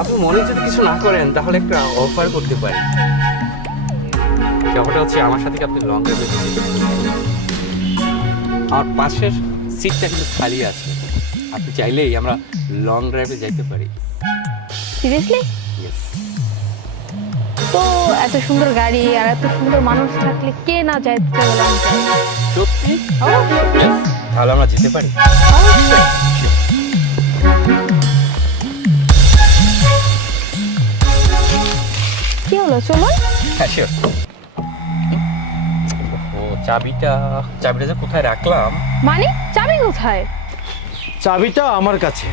আপনি মনে যদি কিছু না করেন তাহলে একটা অফার করতে পারি। ব্যাপারটা হচ্ছে আমার সাথে কি আপনি লং ড্রাইভে যেতে পারেন? আমার পাশের সিটটা কিন্তু খালি আছে, আপনি চাইলেই আমরা লং ড্রাইভে যাইতে পারি। সিরিয়াসলি? ইয়েস। তো এত সুন্দর গাড়ি আর এত সুন্দর মানুষ থাকলে কে না যাইতে চায় লং ড্রাইভ? সত্যি? অবশ্যই। Yes. তাহলে আমরা যেতে পারি। অবশ্যই। কি হলো, চলুন। হ্যাঁ শিওর। ও চাবিটা যে কোথায় রাখলাম? মানে চাবি কোথায়? চাবিটা আমার কাছে।